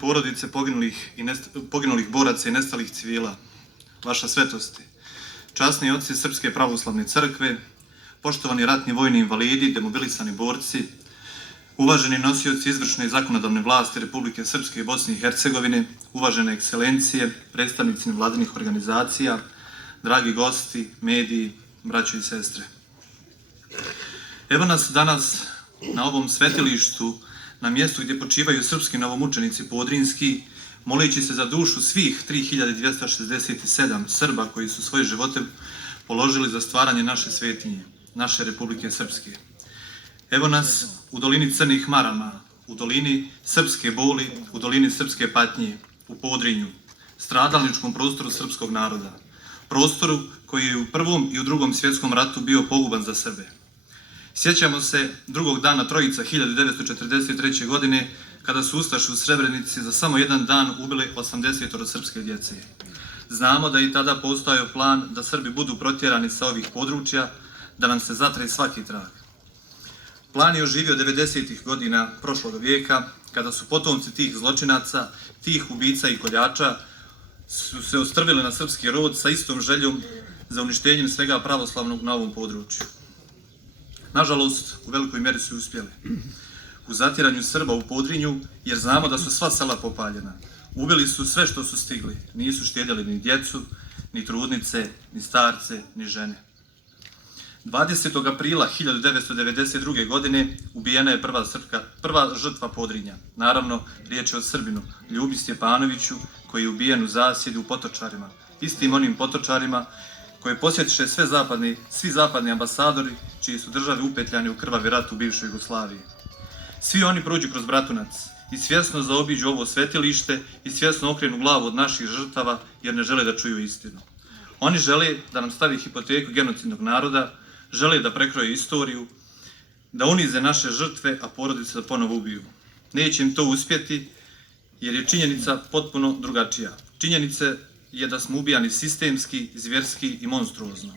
porodice poginulih boraca i nestalih civila, vaša svetosti, časni oci Srpske pravoslavne crkve, poštovani ratni vojni invalidi, demobilisani borci, uvaženi nosioci izvršne i zakonodavne vlasti Republike Srpske i Bosne i Hercegovine, uvažene ekscelencije, predstavnici nevladinih organizacija, dragi gosti, mediji, braćo i sestre. Evo nas danas na ovom svetilištu, na mjestu gdje počivaju srpski novomučenici podrinski, moleći se za dušu svih 3267 Srba koji su svoje živote položili za stvaranje naše svetinje, naše Republike Srpske. Evo nas u dolini crnih marama, u dolini srpske boli, u dolini srpske patnje, u Podrinju, stradalničkom prostoru srpskog naroda, prostoru koji je u Prvom i u Drugom svjetskom ratu bio poguban za Srbe. Sjećamo se drugog dana Trojica 1943. godine, kada su ustaše u Srebrenici za samo jedan dan ubili 80 srpske djece. Znamo da i tada postojao plan da Srbi budu protjerani sa ovih područja, da nam se zatre svaki trag. Plan je oživio 90. godina prošlog vijeka, kada su potomci tih zločinaca, tih ubica i koljača su se ostrvili na srpski rod sa istom željom za uništenjem svega pravoslavnog na ovom području. Nažalost, u velikoj mjeri su uspjeli u zatiranju Srba u Podrinju, jer znamo da su sva sela popaljena. Ubili su sve što su stigli, nisu štedjeli ni djecu, ni trudnice, ni starce, ni žene. 20. aprila 1992. godine ubijena je prva žrtva Podrinja. Naravno, riječ je o Srbinu, Ljubi Stjepanoviću, koji je ubijen u zasjedi u Potočarima. Istim onim Potočarima koje posjetiše svi zapadni ambasadori, čiji su države upetljani u krvavi rat u bivšoj Jugoslaviji. Svi oni prođu kroz Bratunac i svjesno zaobiđu ovo svetilište i svjesno okrenu glavu od naših žrtava, jer ne žele da čuju istinu. Oni žele da nam stavi hipoteku genocidnog naroda, žele da prekroje istoriju, da unize naše žrtve, a porodice da ponovo ubiju. Neće im to uspjeti, jer je činjenica potpuno drugačija. Činjenica je da smo ubijani sistemski, zvjerski i monstruozno.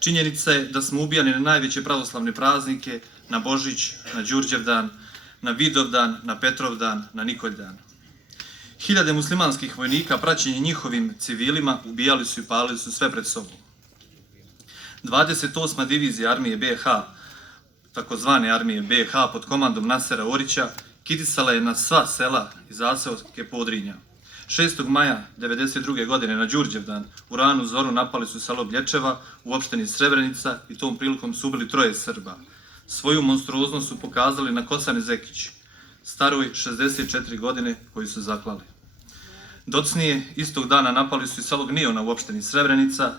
Činjenica je da smo ubijani na najveće pravoslavne praznike, na Božić, na Đurđevdan, na Vidovdan, na Petrovdan, na Nikoljdan. Hiljade muslimanskih vojnika, praćenje njihovim civilima, ubijali su i palili su sve pred sobom. 28. divizija armije BiH, takozvane armije BiH pod komandom Nasera Orića, kitisala je na sva sela i zaseoke Podrinja. 6. maja 1992. godine na Đurđevdan u ranu zoru napali su selo Blječeva u opštini Srebrenica i tom prilikom su ubili 3 Srba. Svoju monstruoznost su pokazali na Kosani Zekić, staroj 64 godine, koju su zaklali. Docnije, istog dana napali su i selo Gniona u opštini Srebrenica,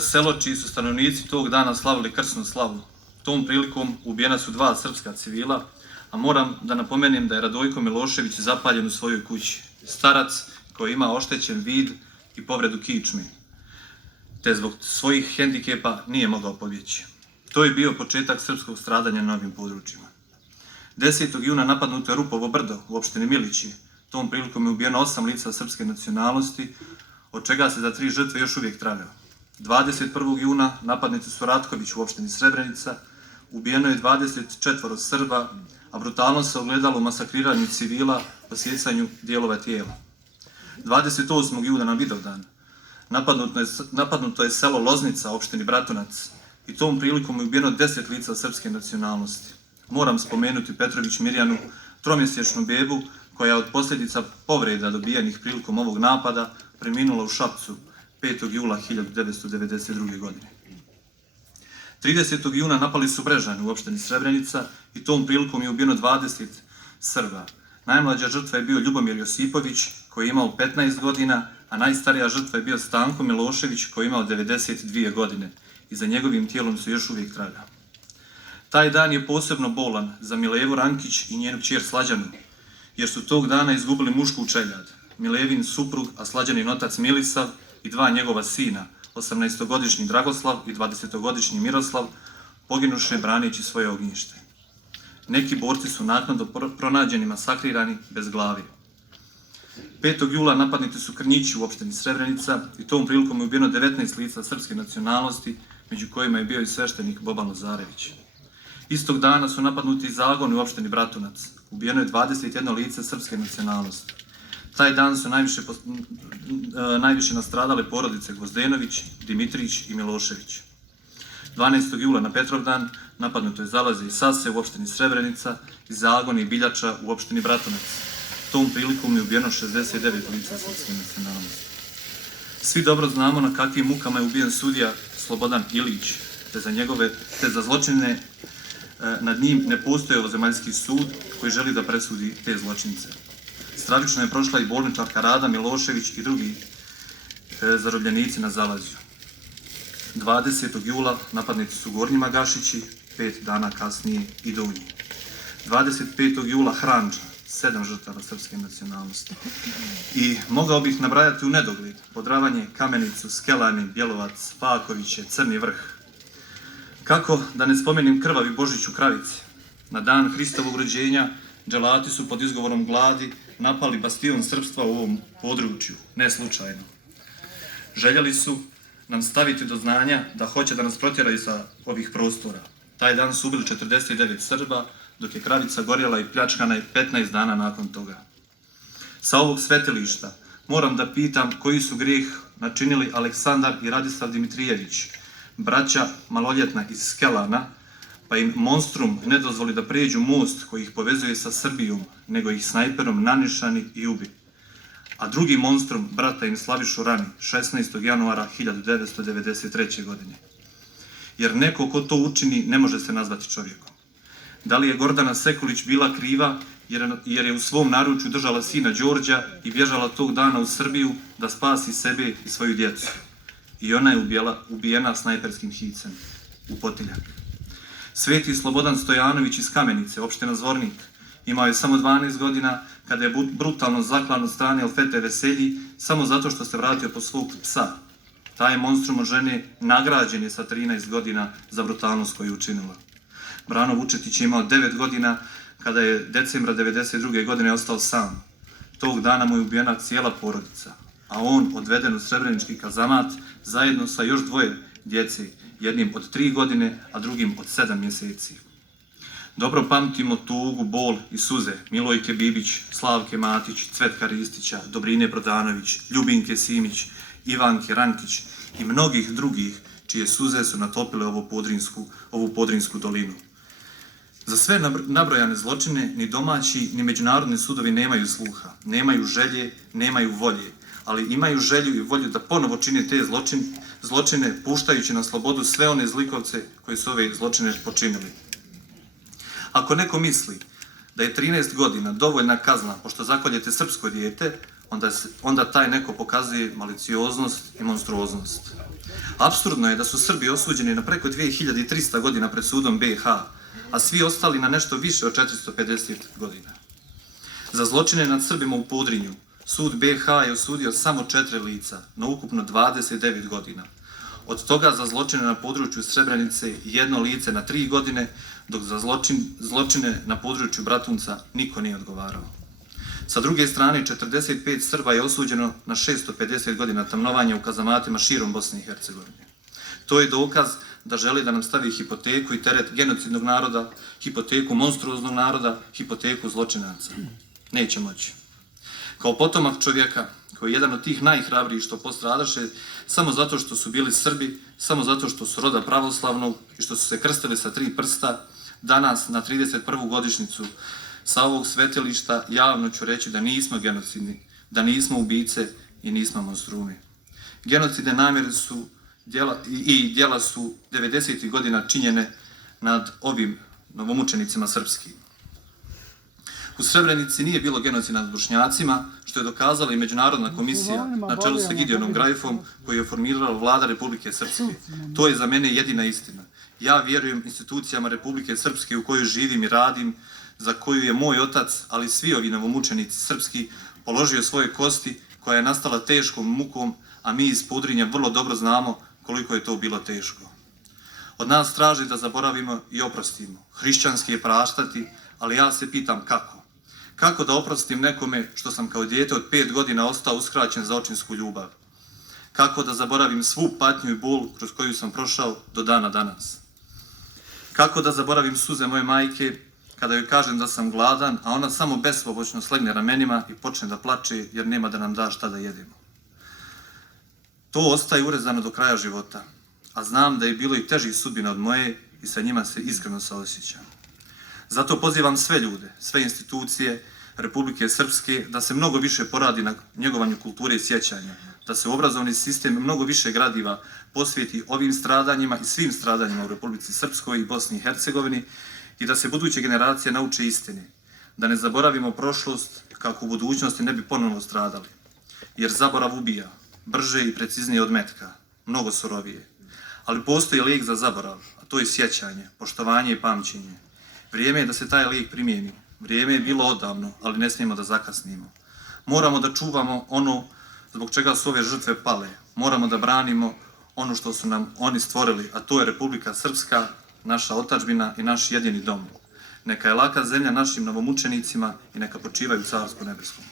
selo čiji su stanovnici tog dana slavili krsnu slavu. Tom prilikom ubijena su 2 srpska civila, a moram da napomenem da je Radojko Milošević zapaljen u svojoj kući. Starac koji ima oštećen vid i povredu kičme, te zbog svojih hendikepa nije mogao pobjeći. To je bio početak srpskog stradanja na ovim područjima. 10. juna napadnuto je Rupovo brdo u opštini Milići. Tom prilikom je ubijeno 8 lica srpske nacionalnosti, od čega se za 3 žrtve još uvijek traga. 21. juna napadnuti su Ratković u opštini Srebrenica, ubijeno je 24 Srba, a brutalno se ogledalo u masakriranju civila, posjecanju dijelova tijela. 28. juna na Vidovdan napadnuto je selo Loznica u opštini Bratunac i tom prilikom je ubijeno 10 lica srpske nacionalnosti. Moram spomenuti Petrović Mirjanu, 3-mjesečnu bebu, koja je od posljedica povreda dobijenih prilikom ovog napada preminula u Šapcu 5. jula 1992. godine. 30. juna napali su Brežane u opštini Srebrenica i tom prilikom je ubijeno 20 Srba. Najmlađa žrtva je bio Ljubomir Josipović, koji je imao 15 godina, a najstarija žrtva je bio Stanko Milošević, koji je imao 92 godine i za njegovim tijelom se još uvijek traga. Taj dan je posebno bolan za Milevu Rankić i njenu kćer Slađanu, jer su tog dana izgubili mušku čeljad, Milevin suprug, a Slađanin otac Milisav i 2 njegova sina, 18-godišnji Dragoslav i 20-godišnji Miroslav, poginuše braneći svoje ognjište. Neki borci su naknadno pronađeni masakrirani bez glavi. 5. jula napadnuti su Krnjići u opštini Srebrenica i tom prilikom je ubijeno 19 lica srpske nacionalnosti, među kojima je bio i sveštenik Boban Lazarević. Istog dana su napadnuti zagoni u opštini Bratunac. Ubijeno je 21 lice srpske nacionalnosti. Taj dan su najviše nastradale porodice Gvozdenović, Dimitrić i Milošević. 12. jula na Petrovdan napadnuto je Zalaze i Sase u opštini Srebrenica i Zagoni i Biljača u opštini Bratunac. Tom prilikom je ubijeno 69 lica srpske nacionalnosti. Svi dobro znamo na kakvim mukama je ubijen sudija Slobodan Ilić, te za zločine nad njim ne postoji ovozemaljski sud koji želi da presudi te zločince. Stravično je prošla i bolničarka Rada Milošević i drugi zarobljenici na Zalazju. 20. jula napadnuti su Gornji Magašići, 5 dana kasnije i Donji. 25. jula Hranča, 7 žrtava srpske nacionalnosti. I mogao bih nabrajati u nedogled Podravanje, Kamenicu, Skelani, Bjelovac, Pakoviće, Crni Vrh. Kako da ne spomenem krvavi Božić u Kravici. Na dan Hristovog rođenja dželati su pod izgovorom gladi napali bastion srpstva u ovom području, ne slučajno. Željeli su nam staviti do znanja da hoće da nas protjeraju sa ovih prostora. Taj dan su ubili 49 Srba, dok je Kravica gorjela i pljačkana 15 dana nakon toga. Sa ovog svetilišta moram da pitam koji su grijeh načinili Aleksandar i Radislav Dimitrijević, braća maloljetna iz Skelana, pa im monstrum ne dozvoli da pređu most koji ih povezuje sa Srbijom, nego ih snajperom nanišani i ubi. A drugi monstrum brata im Slavišu rani 16. januara 1993. godine. Jer neko ko to učini ne može se nazvati čovjekom. Da li je Gordana Sekulić bila kriva jer je u svom naručju držala sina Đorđa i bježala tog dana u Srbiju da spasi sebe i svoju djecu? I ona je ubijena snajperskim hicem u Potiljak. Sveti Slobodan Stojanović iz Kamenice, opština Zvornik, imao je samo 12 godina kada je brutalno zaklan od strane Elfete Veselji samo zato što se vratio po svog psa. Taj monstrum od žene nagrađen je sa 13 godina za brutalnost koju je učinila. Brano Vučetić je imao 9 godina kada je decembra 1992. godine ostao sam. Tog dana mu je ubijena cijela porodica, a on odveden u Srebrenički kazamat zajedno sa još dvoje djece, jednim od 3 godine, a drugim od 7 mjeseci. Dobro pamtimo tugu, bol i suze Milojke Bibić, Slavke Matić, Cvetka Ristića, Dobrine Brodanović, Ljubinke Simić, Ivanke Rankić i mnogih drugih čije suze su natopile ovu Podrinsku dolinu. Za sve nabrojane zločine ni domaći ni međunarodni sudovi nemaju sluha, nemaju želje, nemaju volje, ali imaju želju i volju da ponovo čine te zločine, puštajući na slobodu sve one zlikovce koji su ove zločine počinili. Ako neko misli da je 13 godina dovoljna kazna pošto zakoljete srpsko dijete, onda taj neko pokazuje malicioznost i monstruoznost. Apsurdno je da su Srbi osuđeni na preko 2300 godina pred sudom BiH, a svi ostali na nešto više od 450 godina. Za zločine nad Srbima u Podrinju sud BiH je osudio samo 4 lica na ukupno 29 godina. Od toga za zločine na području Srebrenice 1 lice na 3 godine, dok za zločine na području Bratunca niko nije odgovarao. Sa druge strane, 45 Srba je osuđeno na 650 godina tamnovanja u kazamatima širom Bosne i Hercegovine. To je dokaz da želi da nam stavi hipoteku i teret genocidnog naroda, hipoteku monstruoznog naroda, hipoteku zločinaca. Neće moći. Kao potomak čovjeka, koji je jedan od tih najhrabrijih što postradaše, samo zato što su bili Srbi, samo zato što su roda pravoslavnog i što su se krstili sa 3 prsta, danas, na 31. godišnjicu sa ovog svetilišta, javno ću reći da nismo genocidni, da nismo ubice i nismo monstrumi. Genocidne namjere su djela su 90. godina činjene nad ovim novomučenicima srpskim. U Srebrenici nije bilo genocida nad Bošnjacima, što je dokazala i Međunarodna komisija na čelu sa Gideonom Grajfom, koju je formirala vlada Republike Srpske. To je za mene jedina istina. Ja vjerujem institucijama Republike Srpske u kojoj živim i radim, za koju je moj otac, ali svi ovi novomučenici srpski, položio svoje kosti, koja je nastala teškom mukom, a mi iz Podrinja vrlo dobro znamo koliko je to bilo teško. Od nas traži da zaboravimo i oprostimo. Hrišćanski je praštati, ali ja se pitam kako. Kako da oprostim nekome što sam kao dijete od 5 godina ostao uskraćen za očinsku ljubav? Kako da zaboravim svu patnju i bol kroz koju sam prošao do dana danas? Kako da zaboravim suze moje majke kada joj kažem da sam gladan, a ona samo bespomoćno slegne ramenima i počne da plače jer nema da nam da šta da jedemo. To ostaje urezano do kraja života, a znam da je bilo i težih sudbina od moje i sa njima se iskreno saosjećam. Zato pozivam sve ljude, sve institucije Republike Srpske da se mnogo više poradi na njegovanju kulture i sjećanja, da se u obrazovni sistem mnogo više gradiva posvijeti ovim stradanjima i svim stradanjima u Republici Srpskoj i Bosni i Hercegovini i da se buduće generacije nauče istine, da ne zaboravimo prošlost kako u budućnosti ne bi ponovno stradali, jer zaborav ubija, brže i preciznije od metka, mnogo surovije. Ali postoji lijek za zaborav, a to je sjećanje, poštovanje i pamćenje. Vrijeme je da se taj lijek primijeni. Vrijeme je bilo odavno, ali ne smijemo da zakasnimo. Moramo da čuvamo ono zbog čega su ove žrtve pale. Moramo da branimo ono što su nam oni stvorili, a to je Republika Srpska, naša otadžbina i naš jedini dom. Neka je laka zemlja našim novomučenicima i neka počivaju u Carsku nebeskom.